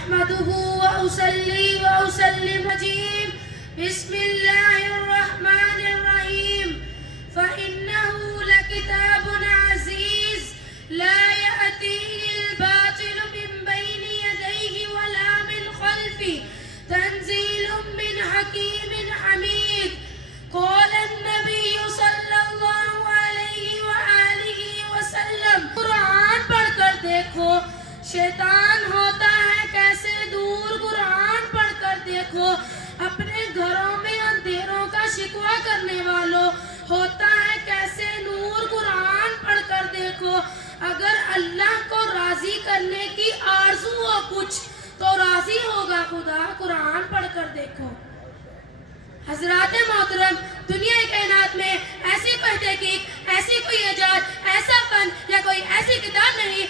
احمدہ واصلی واسلم اجیب بسم اللہ الرحمن الرحیم فإنه لکتاب عزیز لا یأتیہ الباطل من بین یدیہ ولا من خلفہ تنزیل من حکیم حمید قال النبی صلی اللہ علیہ وآلہ وسلم قرآن پڑھ کر دیکھو شیطان ہوتا ہے کیسے دور، قرآن پڑھ کر دیکھو اپنے گھروں میں اندھیروں کا شکوہ کرنے والوں ہوتا ہے کیسے نور، قرآن پڑھ کر دیکھو اگر اللہ کو راضی کرنے کی آرزو ہو کچھ تو راضی ہوگا خدا، قرآن پڑھ کر دیکھو۔ حضرات محترم، دنیا کائنات میں ایسی کوئی تحقیق، ایسی کوئی ایجاد، ایسا فن یا کوئی ایسی کتاب نہیں